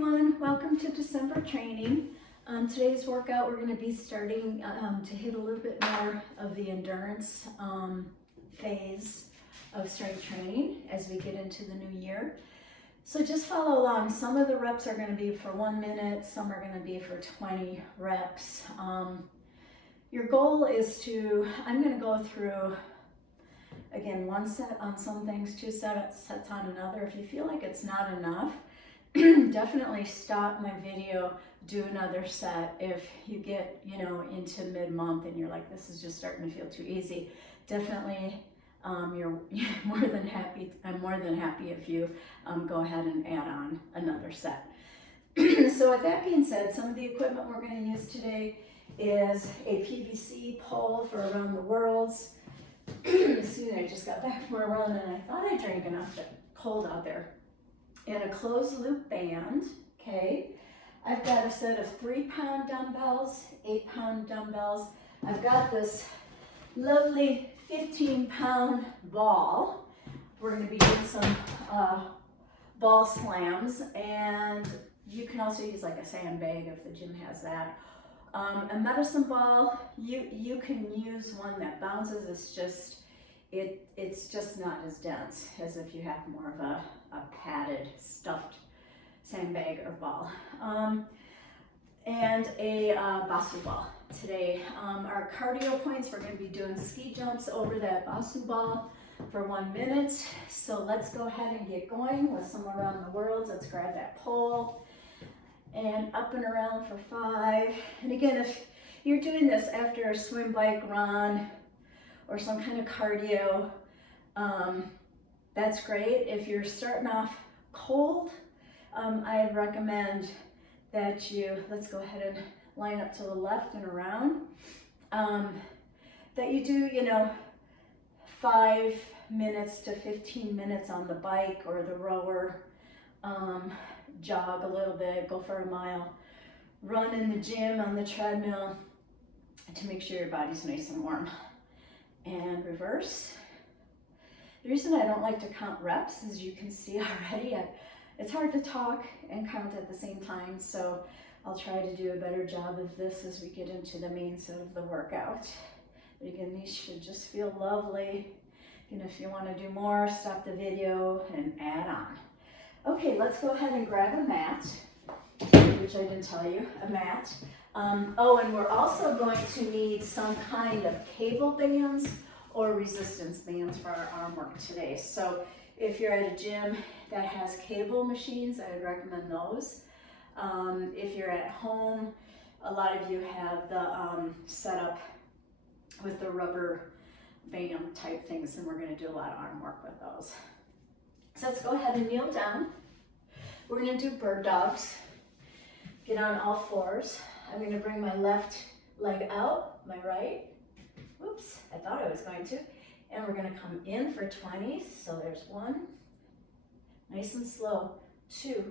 everyone, welcome to December training. Today's workout we're going to be starting to hit a little bit more of the endurance phase of strength training as we get into the new year. So just follow along. Some of the reps are going to be for 1 minute, some are going to be for 20 reps. Your goal is to, I'm going to go through again 1 set on some things, 2 sets on another. If you feel like it's not enough, definitely stop my video, do another set. If you get, into mid-month and you're like, this is just starting to feel too easy, definitely you're more than happy. I'm more than happy if you go ahead and add on another set. So with that being said, some of the equipment we're going to use today is a PVC pole for around the worlds. Excuse me, I just got back from a run and I thought I drank enough, but cold out there. And a closed loop band, okay? I've got a set of 3-pound dumbbells, 8-pound dumbbells. I've got this lovely 15-pound ball. We're gonna be doing some ball slams, and you can also use like a sandbag if the gym has that. A medicine ball, you can use one that bounces. It's just not as dense as if you have more of a padded, stuffed sandbag or ball. And a Basu ball. Today, our cardio points, we're going to be doing ski jumps over that Basu ball for 1 minute. So let's go ahead and get going with some around the world. Let's grab that pole and up and around for 5. And again, if you're doing this after a swim, bike, run, or some kind of cardio, that's great. If you're starting off cold, I'd recommend that let's go ahead and line up to the left and around, that you do, 5 minutes to 15 minutes on the bike or the rower, jog a little bit, go for a mile, run in the gym on the treadmill to make sure your body's nice and warm. And reverse. The reason I don't like to count reps, as you can see already, it's hard to talk and count at the same time, so I'll try to do a better job of this as we get into the main set of the workout. But again, these should just feel lovely. And if you want to do more, stop the video and add on. Okay, let's go ahead and grab a mat, which I didn't tell you, a mat. Oh, and we're also going to need some kind of cable bands or resistance bands for our arm work today. So if you're at a gym that has cable machines, I would recommend those. If you're at home, a lot of you have the setup with the rubber band type things, and we're going to do a lot of arm work with those. So let's go ahead and kneel down. We're going to do bird dogs. Get on all fours. I'm going to bring my left leg out, my right. Whoops, I thought I was going to. And we're going to come in for 20. So there's 1. Nice and slow. 2.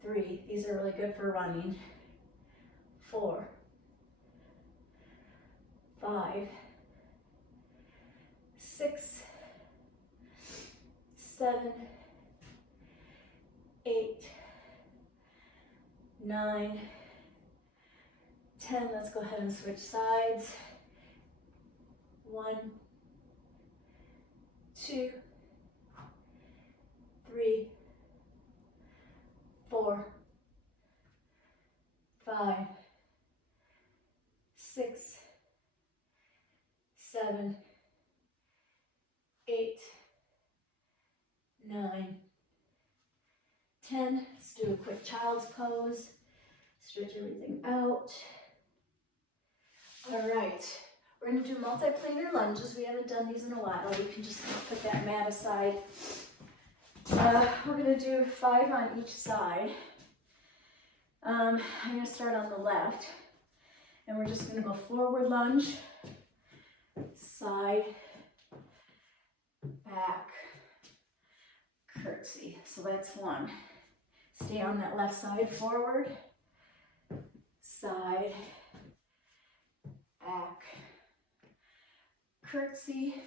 3. These are really good for running. 4. 5. 6. 7. 8. 9, 10, let's go ahead and switch sides. 1, 2, 3, 4, 5, 6, 7, 8, 9, 10. Let's do a quick child's pose. Stretch everything out. All right, we're going to do multi-planar lunges. We haven't done these in a while. You can just put that mat aside. We're going to do 5 on each side. I'm going to start on the left, and we're just going to go forward lunge, side, back, curtsy. So that's 1. Stay on that left side, forward, side, back, curtsy.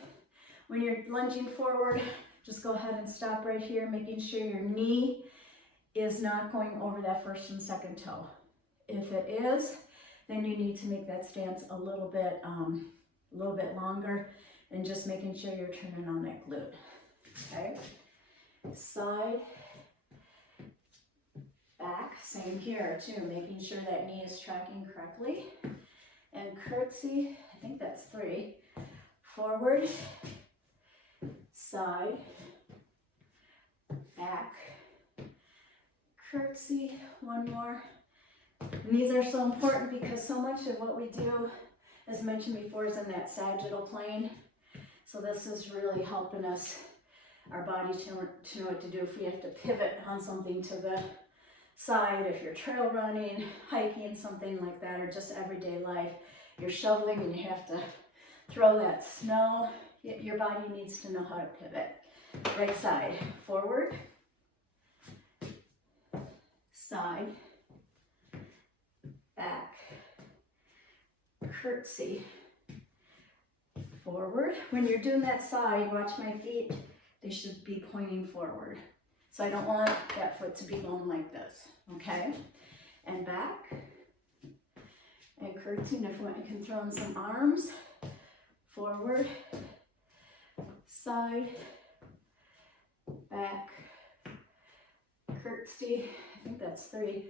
When you're lunging forward, Just go ahead and stop right here, making sure your knee is not going over that first and second toe. If it is, then you need to make that stance a little bit longer, and just making sure you're turning on that glute. Okay, side, back, same here too, making sure that knee is tracking correctly. And curtsy, I think that's 3. Forward, side, back, curtsy, one more. And these are so important because so much of what we do, as mentioned before, is in that sagittal plane. So this is really helping us, our body to know what to do if we have to pivot on something to the side, if you're trail running, hiking, something like that, or just everyday life. You're shoveling and you have to throw that snow. Your body needs to know how to pivot. Right side, forward, side, back, curtsy, forward. When you're doing that side, watch my feet. They should be pointing forward. So I don't want that foot to be going like this, okay? And back, and curtsy. And if you want, you can throw in some arms. Forward, side, back, curtsy. I think that's 3.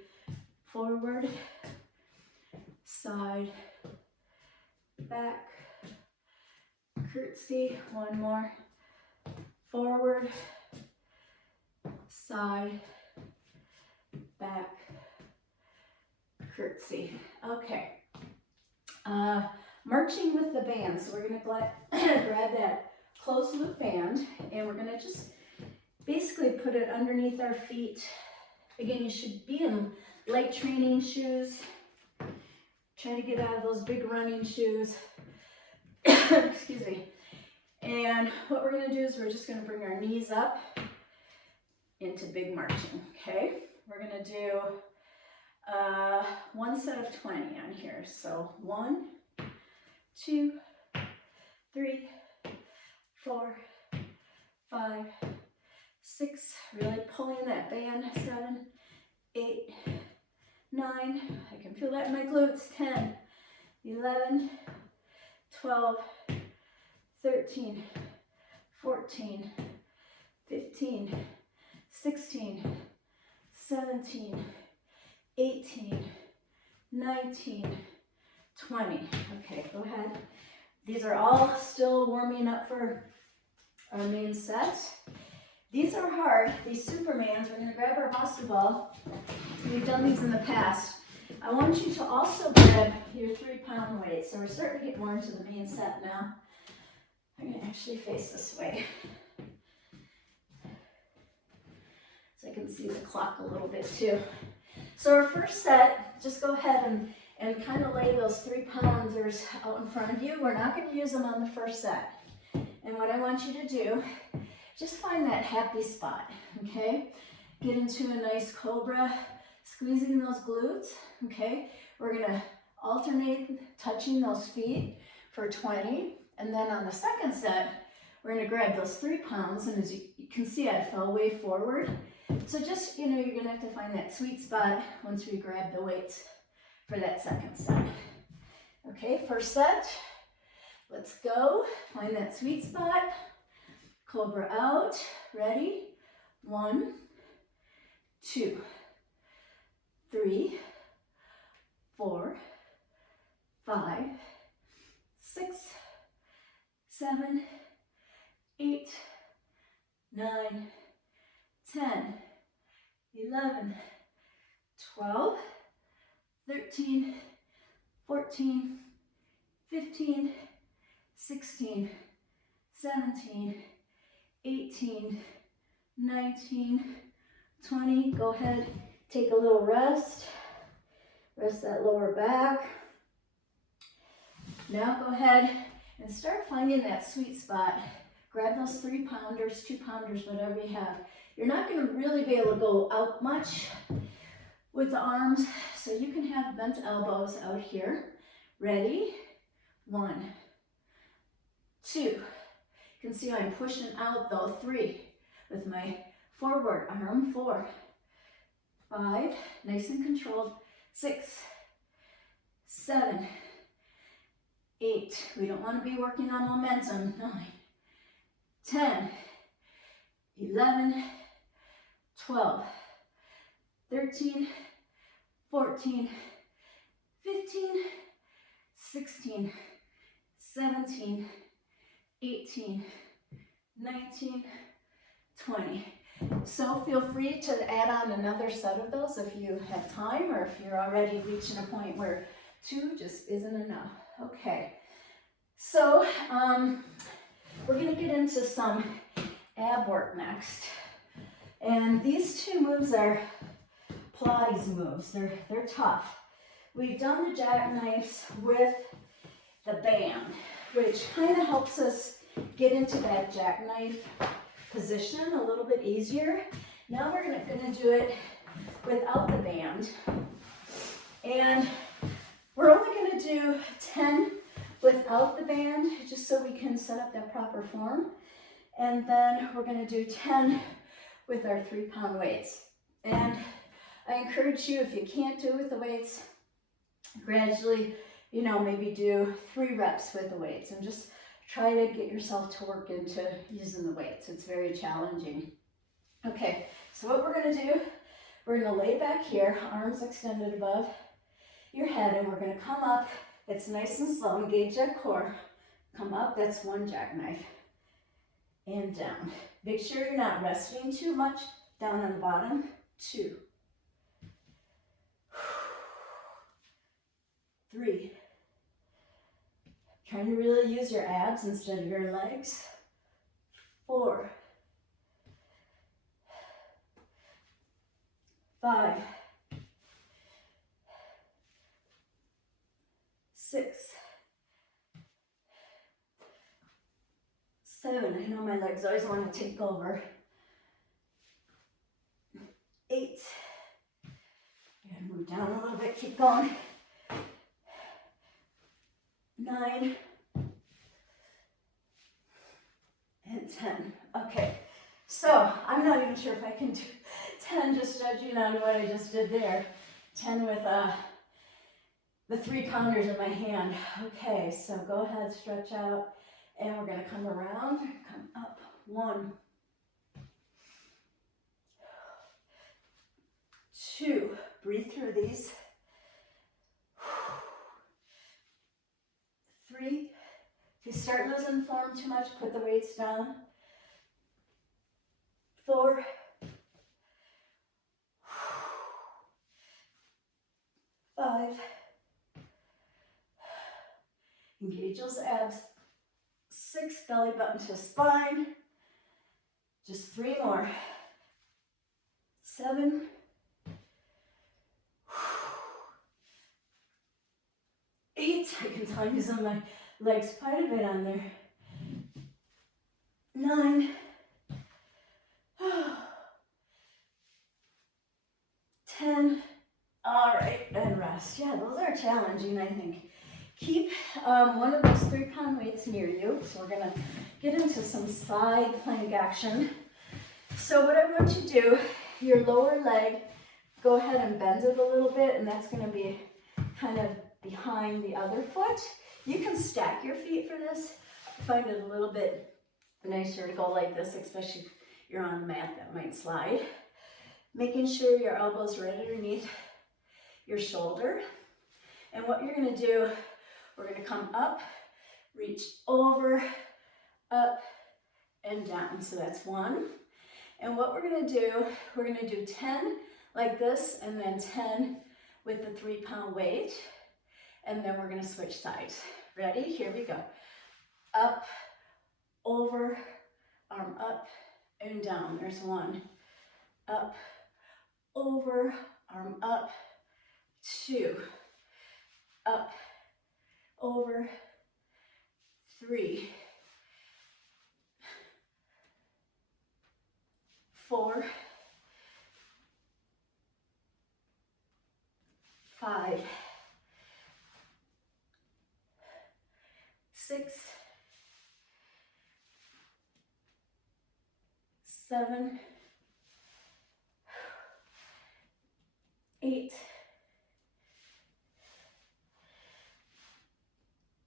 Forward, side, back, curtsy. One more. Forward, side, back, curtsy. Okay. Marching with the band. So we're going to grab that closed loop band, and we're going to just basically put it underneath our feet. Again, you should be in light training shoes. Try to get out of those big running shoes. Excuse me. And what we're going to do is we're just going to bring our knees up into big marching, okay? We're going to do one set of 20 on here. So 1, 2, 3, 4, 5, 6, really pulling that band, 7, 8, 9, I can feel that in my glutes, 10, 11, 12, 13, 14, 15, 16, 17, 18, 19, 20. Okay, go ahead. These are all still warming up for our main set. These are hard, these Supermans. We're going to grab our Basu ball. We've done these in the past. I want you to also grab your 3-pound weight. So we're starting to get more into the main set now. I'm going to actually face this way, so I can see the clock a little bit too. So our first set, just go ahead and kind of lay those 3-pounders out in front of you. We're not going to use them on the first set. And what I want you to do, just find that happy spot, okay? Get into a nice cobra, squeezing those glutes, okay? We're going to alternate touching those feet for 20. And then on the second set, we're going to grab those 3 pounds. And as you can see, I fell way forward. So just, you're going to have to find that sweet spot once we grab the weights for that second set. Okay, first set. Let's go. Find that sweet spot. Cobra out. Ready? 1, 2, 3, 4, 5, 6, 7, 8, 9, 10, 11, 12, 13, 14, 15, 16, 17, 18, 19, 20. Go ahead, take a little rest. Rest that lower back. Now go ahead and start finding that sweet spot. Grab those 3 pounders, 2 pounders, whatever you have. You're not going to really be able to go out much with the arms, so you can have bent elbows out here. Ready? 1, 2. You can see I'm pushing out though. 3 with my forward arm. 4, 5, nice and controlled. 6, 7, 8. We don't want to be working on momentum. 9, 10, 11, 12, 13, 14, 15, 16, 17, 18, 19, 20. So feel free to add on another set of those if you have time, or if you're already reaching a point where 2 just isn't enough. Okay, so we're going to get into some ab work next. And these 2 moves are Pilates moves. They're tough. We've done the jackknives with the band, which kind of helps us get into that jackknife position a little bit easier. Now we're gonna do it without the band. And we're only gonna do 10 without the band, just so we can set up that proper form. And then we're gonna do 10 with our 3-pound weights. And I encourage you, if you can't do it with the weights, gradually, you know, maybe do 3 reps with the weights and just try to get yourself to work into using the weights. It's very challenging. Okay, so what we're gonna do, we're gonna lay back here, arms extended above your head, and we're gonna come up. It's nice and slow, engage that core. Come up, that's 1 jackknife. And down. Make sure you're not resting too much down on the bottom. 2, 3. Trying to really use your abs instead of your legs. 4, 5, 6, 7. I know my legs always want to take over. 8. And move down a little bit, keep going. 9 and 10. Okay, so I'm not even sure if I can do 10, just judging on what I just did there. 10 with the 3-pounders in my hand. Okay, so go ahead, stretch out, and we're gonna come around, come up. 1, 2, breathe through these. 3, if you start losing form too much, put the weights down. 4, 5, engage those abs. 6, belly button to spine. Just 3 more. 7, 8, I can tell I'm using my legs quite a bit on there. 9, 10, all right, and rest. Yeah, those are challenging, I think. Keep one of those 3-pound weights near you. So we're gonna get into some side plank action. So what I want you to do, your lower leg, go ahead and bend it a little bit, and that's gonna be kind of behind the other foot. You can stack your feet for this. I find it a little bit nicer to go like this, especially if you're on a mat that might slide. Making sure your elbow's right underneath your shoulder. And what you're gonna do, we're gonna come up, reach over, up, and down. So that's 1. And what we're gonna do 10 like this, and then 10 with the 3-pound weight. And then we're gonna switch sides. Ready? Here we go. Up, over, arm up, and down. There's 1. Up, over, arm up. 2. Up, over. 3. 4. 5. 6. 7, 8,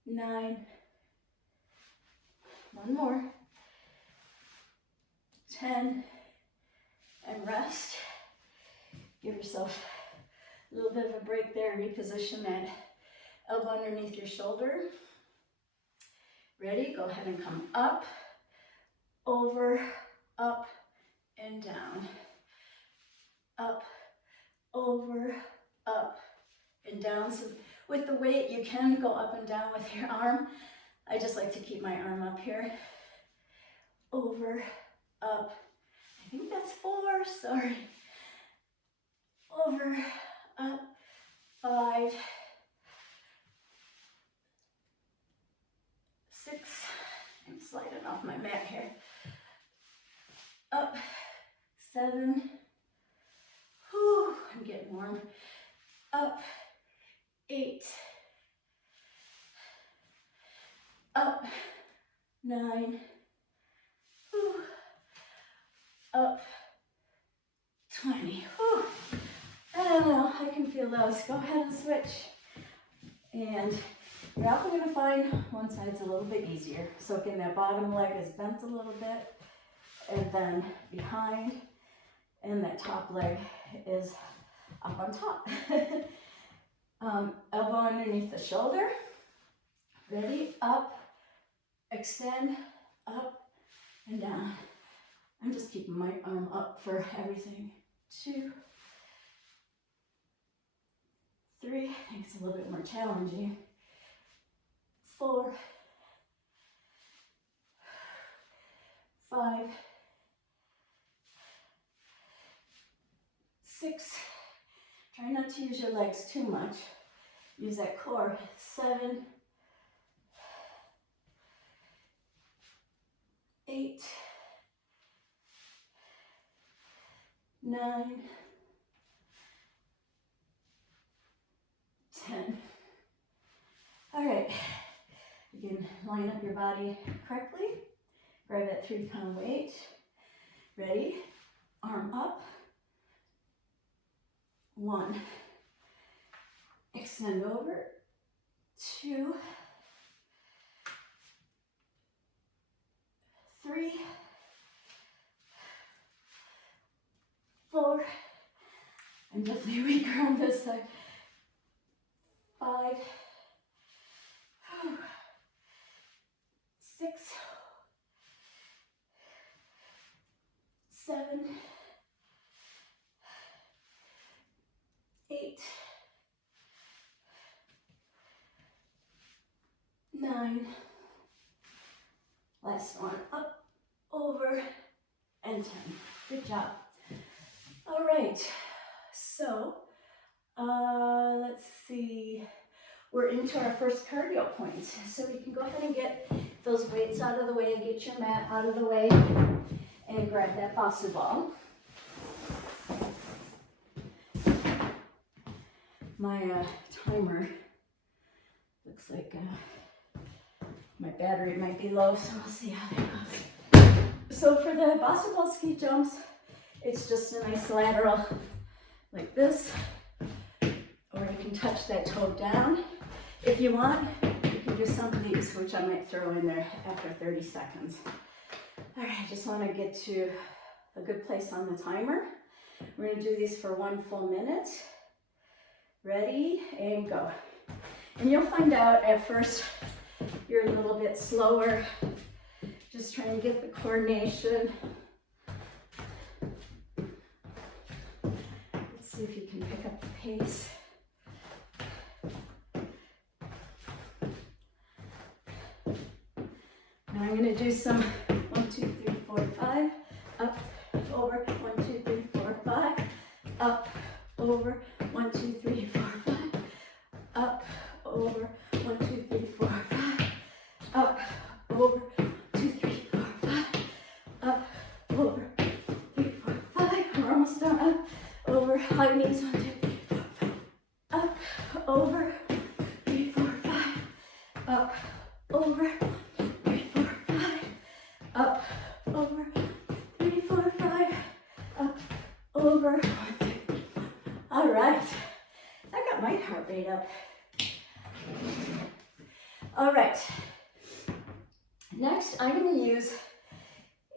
9, one more, 10, and rest. Give yourself a little bit of a break there. Reposition that elbow underneath your shoulder. Ready? Go ahead and come up, over, up, and down. Up, over, up, and down. So with the weight, you can go up and down with your arm. I just like to keep my arm up here. Over, up. I think that's 4, sorry. Over, up, 5, 6. I'm sliding off my mat here. Up, 7. Whew, I'm getting warm. Up, 8. Up, 9. Whew. Up, 20. Whew. I don't know, I can feel those. Go ahead and switch. And you're often going to find one side's a little bit easier. So again, that bottom leg is bent a little bit, and then behind, and that top leg is up on top. Elbow underneath the shoulder. Ready? Up, extend, up, and down. I'm just keeping my arm up for everything. 2, 3, I think it's a little bit more challenging. 4, 5, 6. Try not to use your legs too much. Use that core. 7, 8, 9, 10. All right. You can line up your body correctly. Grab that 3-pound weight. Ready? Arm up. 1. Extend over. 2. 3. 4. I'm definitely weaker on this side. 5. 6. 7. 8. 9. Last one. Up, over, and 10. Good job. All right. So, let's see. We're into our first cardio point. So we can go ahead and get those weights out of the way, get your mat out of the way, and grab that Bosu ball. My timer looks like my battery might be low, so we'll see how that goes. So for the Bosu ball ski jumps, it's just a nice lateral like this, or you can touch that toe down. If you want, you can do some of these, which I might throw in there after 30 seconds. All right, I just want to get to a good place on the timer. We're going to do these for 1 full minute. Ready, and go. And you'll find out at first you're a little bit slower, just trying to get the coordination. Let's see if you can pick up the pace. Now I'm going to do some 1, 2, 3, 4, 5, up, over, 1, 2, 3, 4, 5, up, over, 1, 2, 3, 4, 5, up, over, 1, 2, 3, 4, 5, up, over, 2, 3, 4, 5, up, over, 3, 4, 5. We're almost done. Up, over, high knees, 1, 2, 3, 4, 5, up, over, 3, 4, 5, up, over, 3, 4, 5, up, over, 3, 4, over. All right. That got my heart rate up. All right. Next, I'm going to use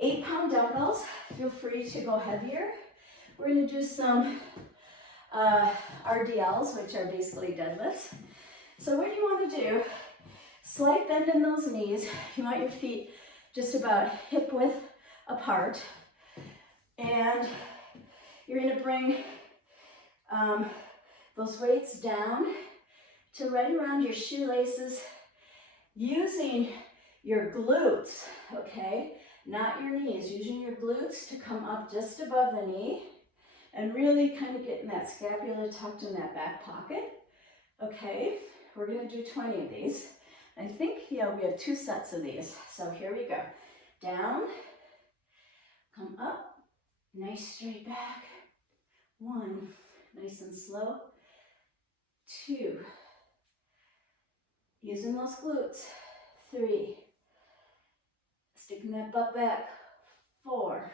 8-pound dumbbells. Feel free to go heavier. We're going to do some RDLs, which are basically deadlifts. So what you want to do, slight bend in those knees. You want your feet just about hip width apart. And you're going to bring those weights down to right around your shoelaces, using your glutes, okay? Not your knees, using your glutes to come up just above the knee and really kind of getting that scapula tucked in that back pocket. Okay, we're gonna do 20 of these. I think, yeah, we have 2 sets of these. So here we go. Down, come up, nice straight back. 1, nice and slow. 2, using those glutes. 3, sticking that butt back. 4,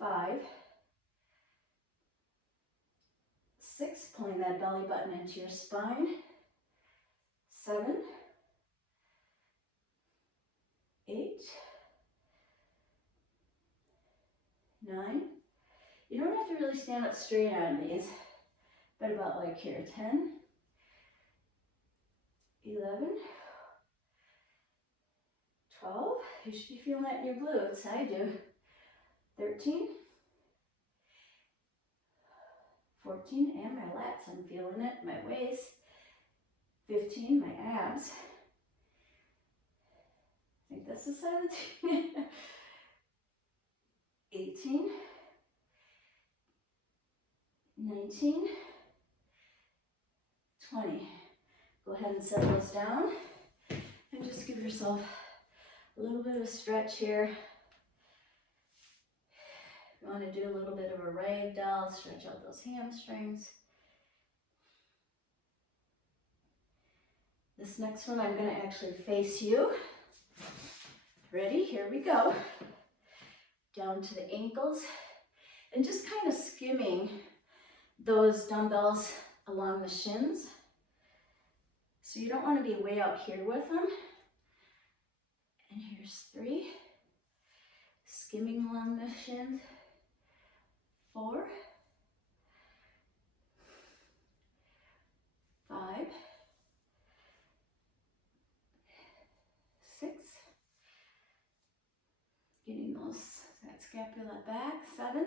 5, 6, pulling that belly button into your spine. 7, 8, 9. You don't have to really stand up straight on these, but about like here. 10, 11, 12. You should be feeling that in your glutes. I do. 13, 14, and my lats. I'm feeling it. My waist. 15, my abs. I think that's a 17. 18, 19, 20. Go ahead and set those down and just give yourself a little bit of a stretch here. You want to do a little bit of a ragdoll, stretch out those hamstrings. This next one, I'm going to actually face you. Ready? Here we go. Down to the ankles and just kind of skimming those dumbbells along the shins. So you don't want to be way out here with them. And here's 3. Skimming along the shins. 4, 5, 6. Getting that scapula back. 7,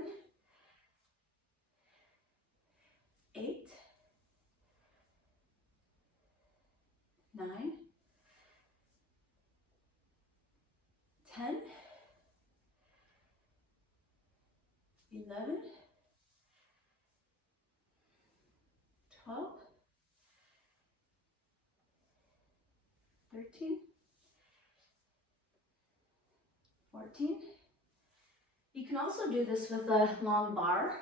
8, 9, 10, 11, 12, 13, 14. You can also do this with a long bar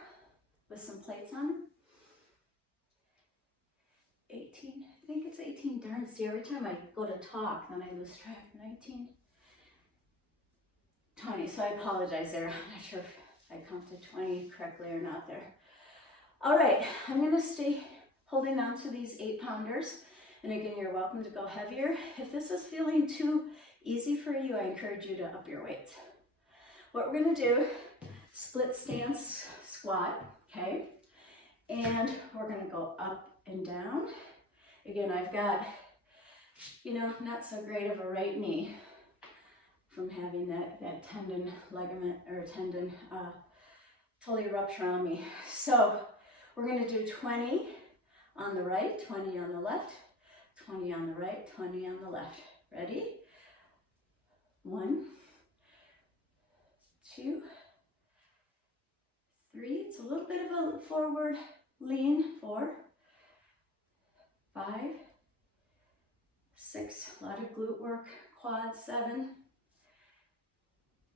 with some plates on it. 18, I think it's 18. Darn, see, every time I go to talk, then I lose track. 19, 20. So I apologize there. I'm not sure if I counted 20 correctly or not there. All right, I'm gonna stay holding on to these 8-pounders. And again, you're welcome to go heavier. If this is feeling too easy for you, I encourage you to up your weights. What we're gonna do, split stance squat, okay? And we're gonna go up and down. Again, I've got, not so great of a right knee from having that tendon ligament or tendon totally rupture on me. So we're gonna do 20 on the right, 20 on the left, 20 on the right, 20 on the left. Ready? 1, 2, 3. It's a little bit of a forward lean. 4, 5, 6. A lot of glute work. Quad. 7,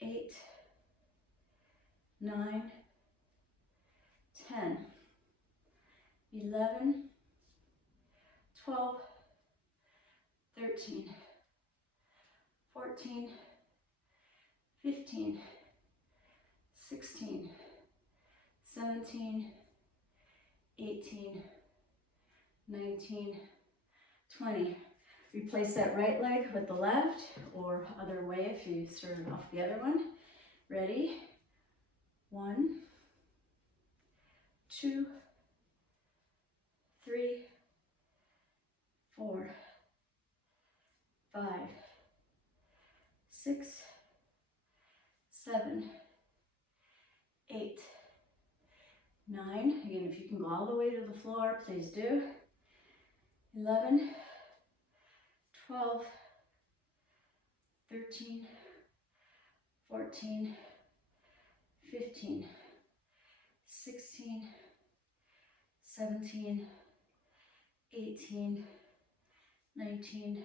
8, 9, 10, 11, 12, 13, 14, 15, 16, 17, 18, 19, 20. Replace that right leg with the left, or other way if you started off the other one. Ready? 1, 2, 3, 4, 5, 6, 7, 8, 9. Again, if you can go all the way to the floor, please do. 11, 12, 13, 14, 15, 16, 17, 18, 19,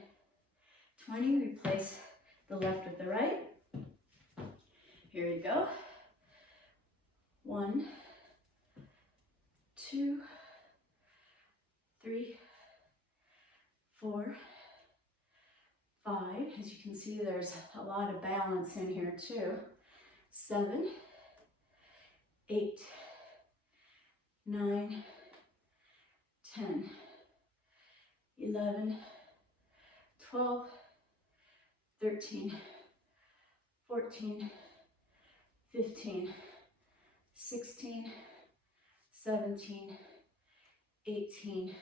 20. Replace the left with the right. Here we go. 1, 2, 3, 4, 5. As you can see, there's a lot of balance in here too. 7, 8, 9, 10, 11, 12, 13, 14, 15, 16, 17, 18,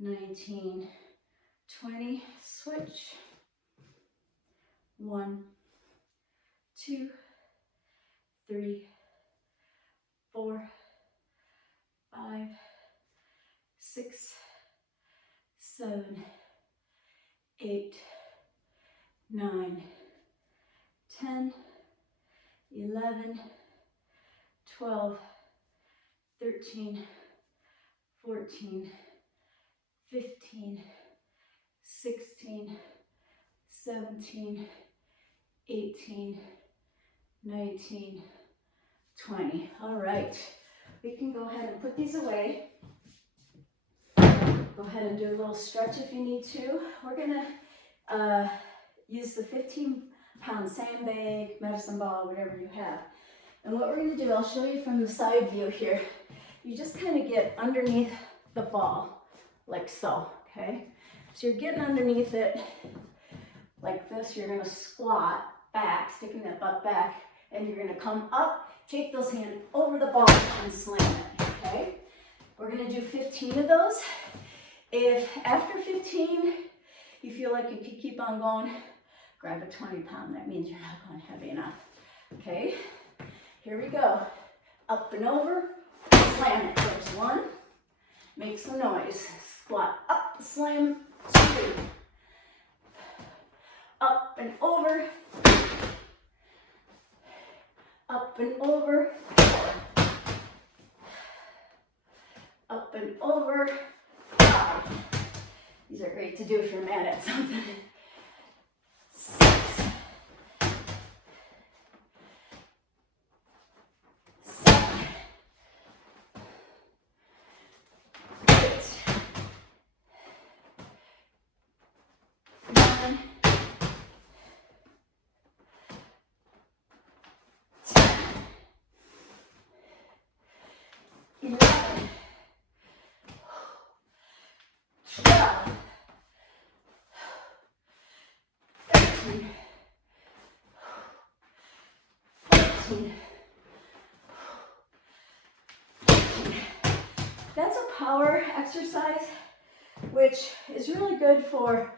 19, 20. Switch. 1, 2, 3, 4, 5, 6, 7, 8, 9, 10, 11, 12, 13, 14, 15, 16, 17, 18, 19, 20. All right, we can go ahead and put these away. Go ahead and do a little stretch if you need to. We're gonna use the 15-pound sandbag, medicine ball, whatever you have. And what we're gonna do, I'll show you from the side view here. You just kind of get underneath the ball, like so, okay? So you're getting underneath it like this. You're gonna squat back, sticking that butt back, and you're gonna come up, take those hands over the ball and slam it, okay? We're gonna do 15 of those. If after 15, you feel like you could keep on going, grab a 20-pound. That means you're not going heavy enough, okay? Here we go. Up and over, slam it. There's 1. Make some noise. Squat up, slam, 2. Up and over. Up and over. 4. Up and over. 5. These are great to do if you're mad at something. 6. 7. 8. 9. 10. 11. 12. 13. 14. 15. That's a power exercise, which is really good for,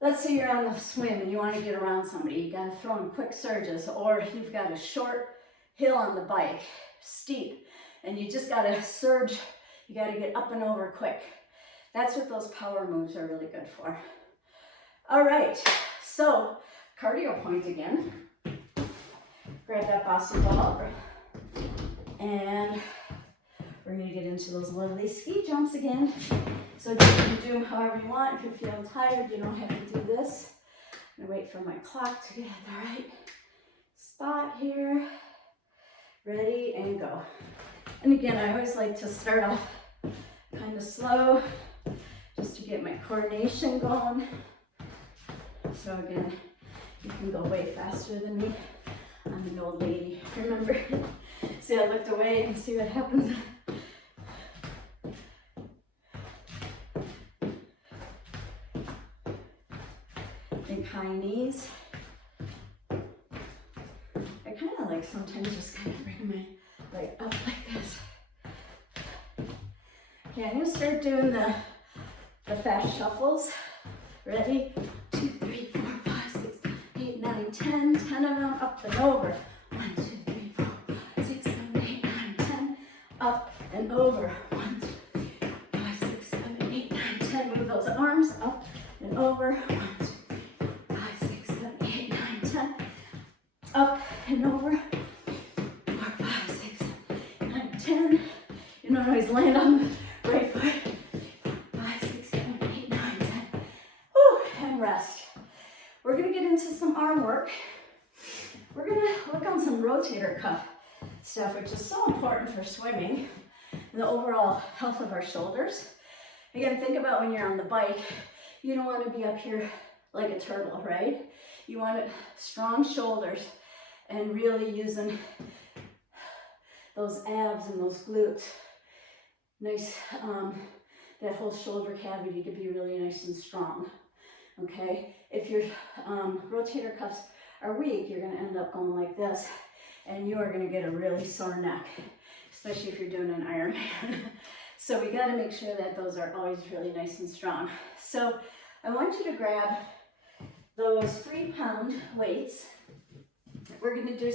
let's say you're on the swim and you want to get around somebody. You got to throw in quick surges, or you've got a short hill on the bike, steep, and you just got to surge. You got to get up and over quick. That's what those power moves are really good for. All right, so cardio point again. Grab that bossy ball, and we're gonna get into those lovely ski jumps again. So you can do them however you want. If you're feeling tired, you don't have to do this. I'm gonna wait for my clock to get at the right spot here. Ready, and go. And again, I always like to start off kind of slow, just to get my coordination going. So again, you can go way faster than me on I'm an old lady, remember? See, I looked away and see what happens. Big high knees. I kind of like sometimes just kind of bring my leg up like this. Okay, I'm gonna start doing the fast shuffles. Ready? 2, 3, 4, 5, 6, 8, 9, 10. 10 of them up and over. 1, 2, 3, 4, 5, 6, 7, 8, 9, 10. Up and over. 1, 2, 3, 4, 5, 6, 7, 8, 9, 10. Move those arms up and over. 1, 2, 3, 4, 5, 6, 7, 8, 9, 10. Up and over. 4, 5, 6, 7, 8, 9, 10. You don't always land on the right foot. 5, 6, 7, 8, 9, 10. Whew, and rest. We're gonna get into some arm work. We're gonna work on some rotator cuff stuff, which is so important for swimming and the overall health of our shoulders. Again, think about when you're on the bike, you don't want to be up here like a turtle, right? You want strong shoulders and really using those abs and those glutes. Nice, that whole shoulder cavity to be really nice and strong, okay? If your rotator cuffs are weak, you're gonna end up going like this, and you are gonna get a really sore neck, especially if you're doing an Ironman. So we gotta make sure that those are always really nice and strong. So I want you to grab those 3-pound weights. We're gonna do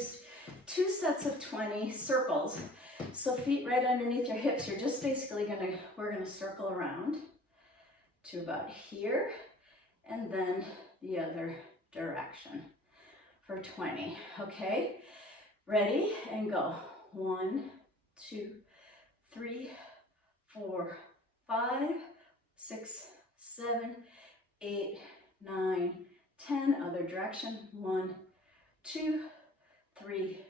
2 sets of 20 circles. So feet right underneath your hips. You're just basically we're gonna circle around to about here and then the other direction for 20, okay? Ready and go. 1, 2, 3, 4, 5, 6, 7, 8, 9, 10. Other direction. 1, 2, 3,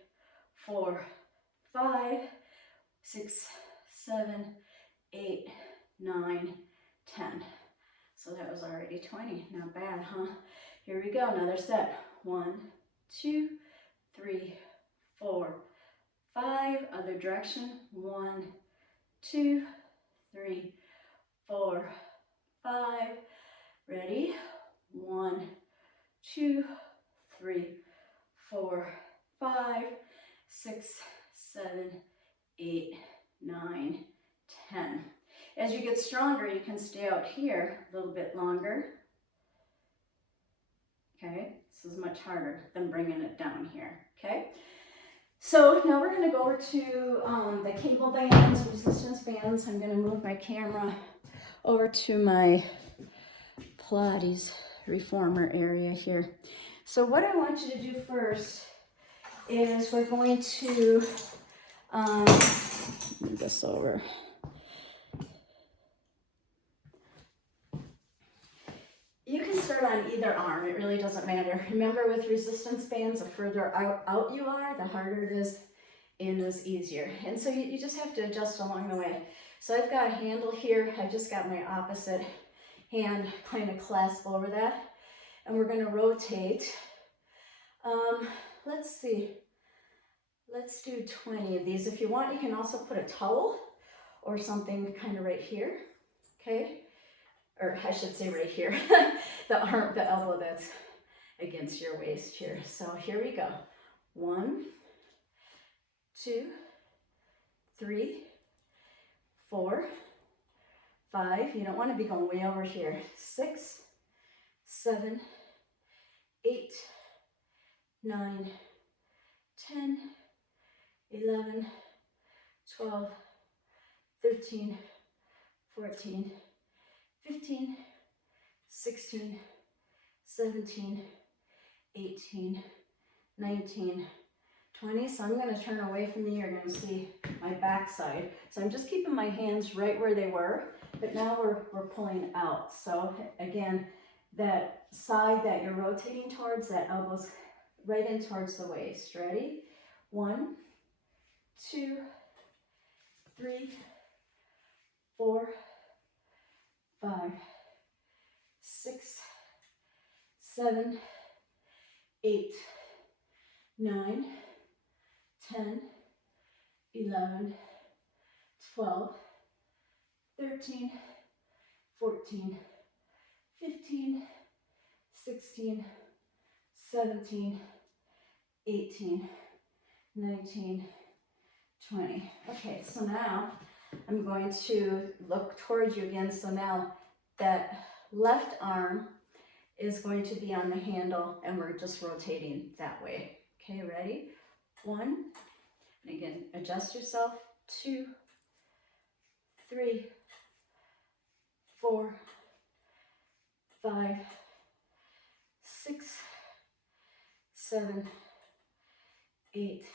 4, 5, 6, 7, 8, 9, 10. So that was already 20. Not bad, huh? Here we go. Another set. 1, 2, 3, 4, 5. Other direction. 1, 2, 3, 4, 5. Ready? 1, 2, 3, 4, 5, 6, 7, 8, 9, 10. As you get stronger, you can stay out here a little bit longer. Okay, this is much harder than bringing it down here, okay? So now we're gonna go over to the cable bands, resistance bands. I'm gonna move my camera over to my Pilates reformer area here. So what I want you to do first is we're going to move this over. You can start on either arm, it really doesn't matter. Remember, with resistance bands, the further out you are, the harder it is, in is easier. And so you just have to adjust along the way. So I've got a handle here, I just got my opposite hand kind of clasp over that. And we're gonna rotate. Let's see, let's do 20 of these. If you want, you can also put a towel or something kind of right here, okay? Or I should say right here, the elbow that's against your waist here. So here we go. 1, 2, 3, 4, 5. You don't want to be going way over here. 6, 7, 8, 9, 10, 11, 12, 13, 14, 15, 16, 17, 18, 19, 20. So I'm going to turn away from you. You're going to see my backside. So I'm just keeping my hands right where they were, but now we're pulling out. So again, that side that you're rotating towards, that elbow's right in towards the waist. Ready? 1, 2, 3, 4, 5, 6, 7, 8, 9, 10, 11, 12, 13, 14, 15, 16, 17, 18, 19, 20. Okay, so now I'm going to look towards you again. So now that left arm is going to be on the handle and we're just rotating that way. Okay, ready? 1, and again, adjust yourself. 2, 3, 4, 5, 6, 7, 8,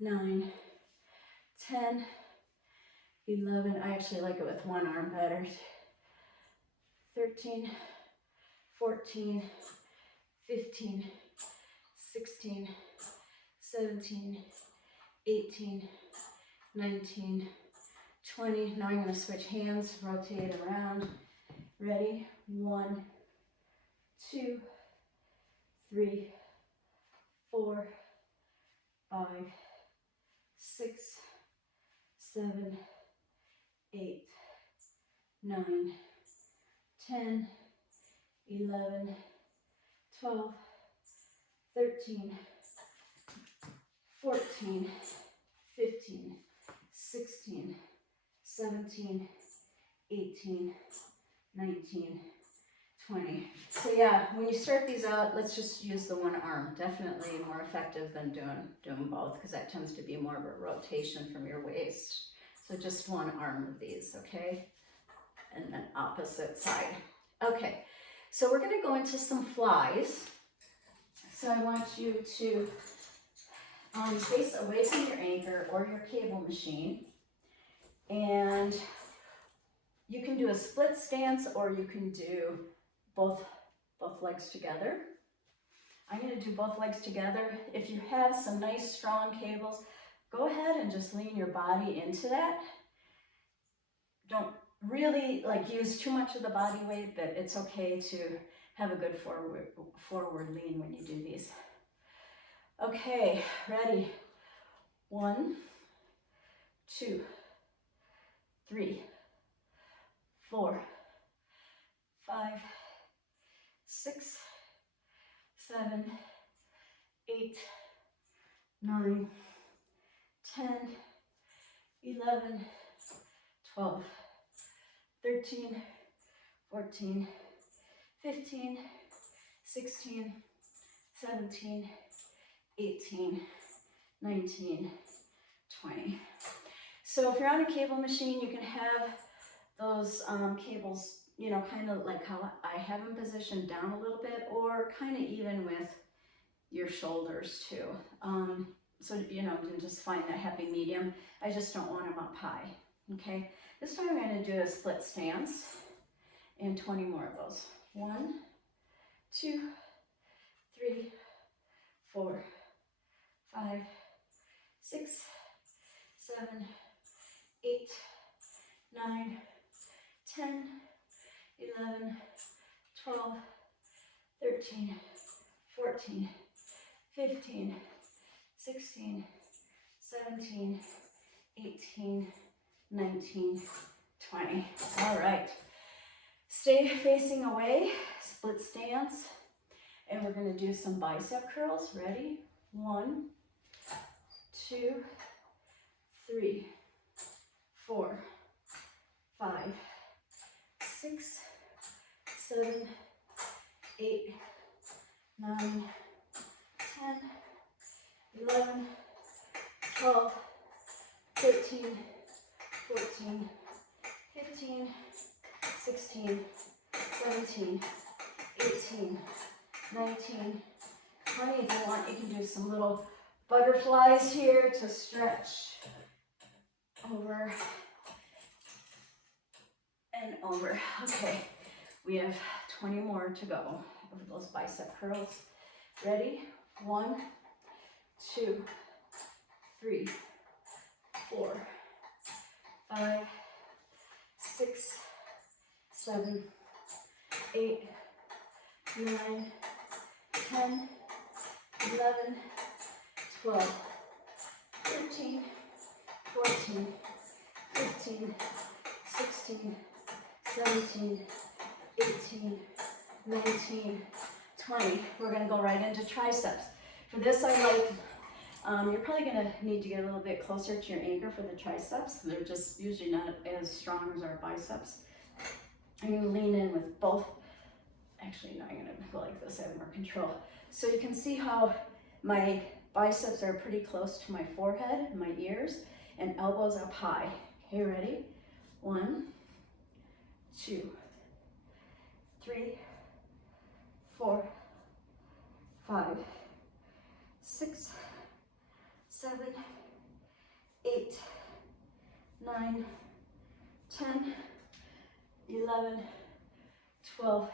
9, 10, 11. I actually like it with one arm better. 13, 14, 15, 16, 17, 18, 19, 20. Now I'm going to switch hands, rotate around. Ready? 1, 2, 3, 4, 5, 6, 7, 8, 9, 10, 11, 12, 13, 14, 15, 16, 17, 18, 19, 20. So yeah, when you start these out, let's just use the one arm. Definitely more effective than doing both, because that tends to be more of a rotation from your waist. So just one arm of these, okay? And then opposite side. Okay, so we're gonna go into some flies. So I want you to face away from your anchor or your cable machine. And you can do a split stance or you can do both legs together. I'm going to do both legs together. If you have some nice strong cables, go ahead and just lean your body into that. Don't really use too much of the body weight, but it's okay to have a good forward lean when you do these. Okay, ready? 1, 2, 3, 4, 5, 6, 7, 8, 9, 10, 11, 12, 13, 14, 15, 16, 17, 18, 19, 20. So if you're on a cable machine, you can have those cables, you know, kind of like how I have them positioned down a little bit, or kind of even with your shoulders too. So, you know, you can just find that happy medium. I just don't want them up high, okay? This time I'm going to do a split stance and 20 more of those. 1, 2, 3, 4, 5, 6, 7, 8, 9, 10, 11, 12, 13, 14, 15, 16, 17, 18, 19, 20. All right. Stay facing away, split stance, and we're going to do some bicep curls. Ready? 1, 2, 3, 4, 5, 6, 7, 8, 9, 10, 11, 12, 13, 14, 15, 16, 17, 18, 19, 20. If you want, you can do some little butterflies here to stretch over and over. Okay, we have 20 more to go of those bicep curls. Ready? 1, 2, 3, 4, 5, 6, 7, 8, 9, 10, 11, 12, 13, 14, 15, 16, 17, 18, 19, 20. We're gonna go right into triceps. For this, I like, you're probably gonna need to get a little bit closer to your anchor for the triceps. They're just usually not as strong as our biceps. I'm gonna lean in with both. Actually, no, I'm gonna go like this, I have more control. So you can see how my biceps are pretty close to my forehead, my ears, and elbows up high. Okay, ready? 1, 2, 3, 4, 5, 6, 7, 8, 9, 10, 11, 12,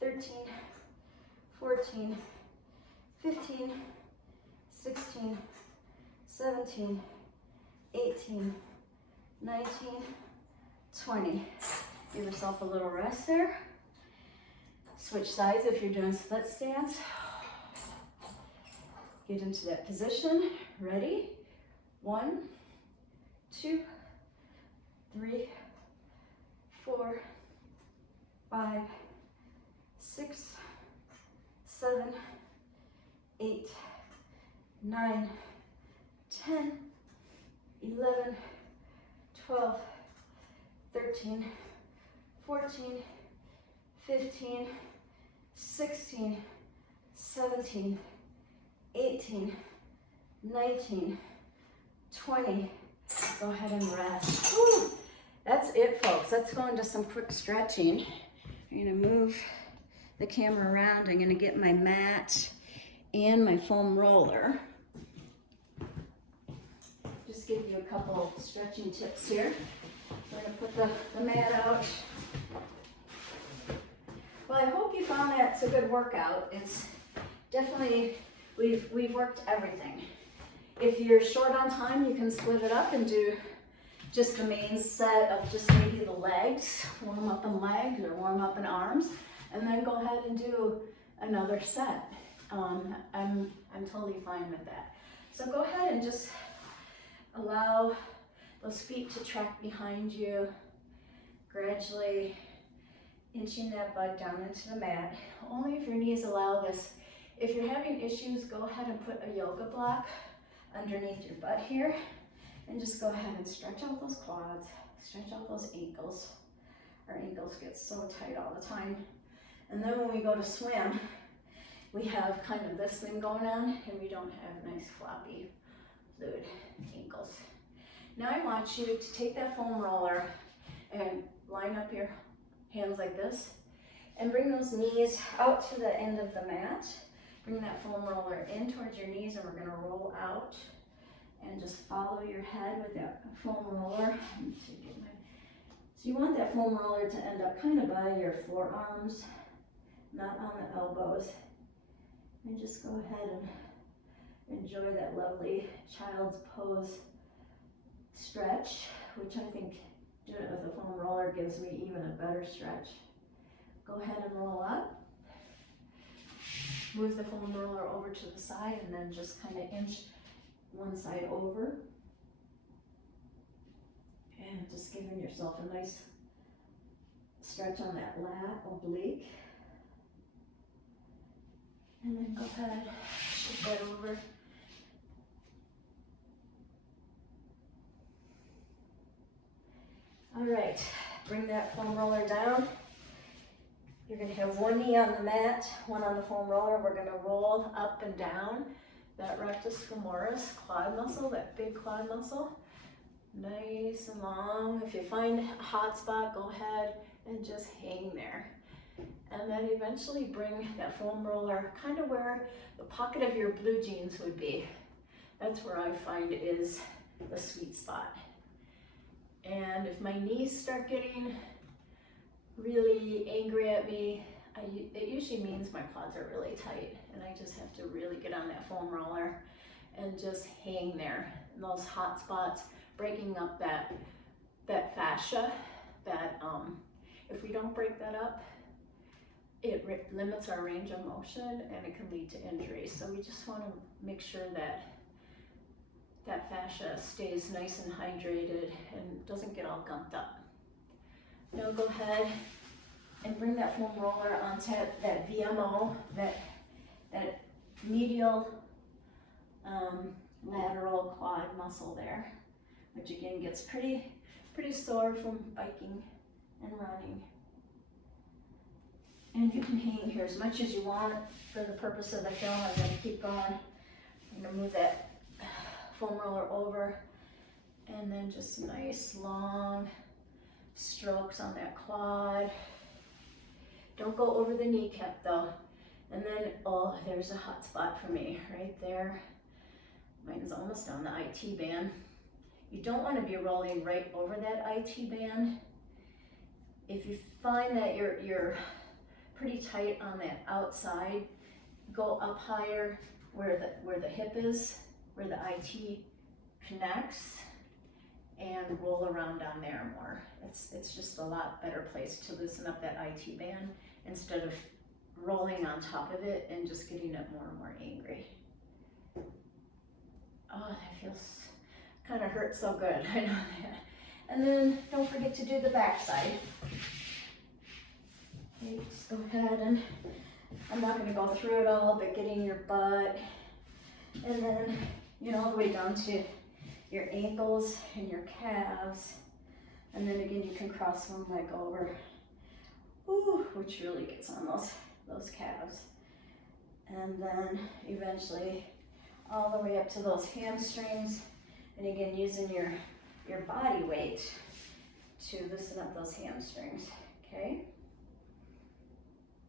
13, 14, 15, 16, 17, 18, 19, 20. Give yourself a little rest there. Switch sides if you're doing split stance. Get into that position. Ready? 1, 2, 3, 4, 5, 6, 7, 8, 9, 10, 11, 12, 13, 14, 15, 16, 17, 18, 19, 20. Go ahead and rest. Woo. That's it, folks. Let's go into some quick stretching. I'm gonna move the camera around. I'm gonna get my mat and my foam roller. Just give you a couple stretching tips here. We're gonna put the mat out. Well, I hope you found that's a good workout. It's definitely, we've worked everything. If you're short on time, you can split it up and do just the main set of just maybe the legs, warm up in legs or warm up in arms, and then go ahead and do another set. I'm totally fine with that. So go ahead and just allow those feet to track behind you, gradually inching that butt down into the mat. Only if your knees allow this. If you're having issues, go ahead and put a yoga block underneath your butt here, and just go ahead and stretch out those quads, stretch out those ankles. Our ankles get so tight all the time. And then when we go to swim, we have kind of this thing going on, and we don't have nice floppy, fluid ankles. Now I want you to take that foam roller and line up your hands like this, and bring those knees out to the end of the mat. Bring that foam roller in towards your knees, and we're gonna roll out and just follow your head with that foam roller. So you want that foam roller to end up kind of by your forearms, not on the elbows. And just go ahead and enjoy that lovely child's pose stretch, which I think doing it with a foam roller gives me even a better stretch. Go ahead and roll up. Move the foam roller over to the side, and then just kind of inch one side over. And just giving yourself a nice stretch on that lat, oblique. And then go ahead, shift that over. All right, bring that foam roller down. You're gonna have one knee on the mat, one on the foam roller. We're gonna roll up and down that rectus femoris quad muscle, that big quad muscle. Nice and long. If you find a hot spot, go ahead and just hang there. And then eventually bring that foam roller kind of where the pocket of your blue jeans would be. That's where I find is the sweet spot. And if my knees start getting really angry at me, it usually means my quads are really tight, and I just have to really get on that foam roller and just hang there in those hot spots, breaking up that fascia. That if we don't break that up, it limits our range of motion, and it can lead to injury. So we just want to make sure that that fascia stays nice and hydrated and doesn't get all gunked up. Now go ahead and bring that foam roller onto that VMO, that medial lateral quad muscle there, which again gets pretty sore from biking and running. And you can hang here as much as you want for the purpose of the film. I'm going to keep going. I'm going to move that foam roller over, and then just nice long strokes on that quad. Don't go over the kneecap though. And then, oh, there's a hot spot for me right there. Mine's almost on the IT band. You don't want to be rolling right over that IT band. If you find that you're pretty tight on that outside, go up higher where the hip is, where the IT connects, and roll around down there more. It's just a lot better place to loosen up that IT band instead of rolling on top of it and just getting it more and more angry. Oh, that feels, kind of hurts so good, I know that. And then don't forget to do the back side. Okay, just go ahead and, I'm not gonna go through it all, but getting your butt, and then, all the way down to your ankles and your calves. And then again, you can cross one leg over, ooh, which really gets on those calves. And then eventually all the way up to those hamstrings. And again, using your body weight to loosen up those hamstrings, okay?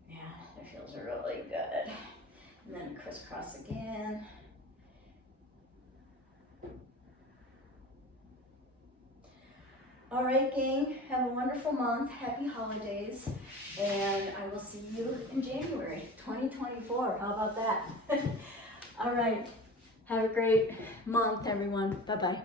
Yeah, that feels really good. And then crisscross again. All right, gang, have a wonderful month. Happy holidays. And I will see you in January 2024. How about that? All right, have a great month, everyone. Bye-bye.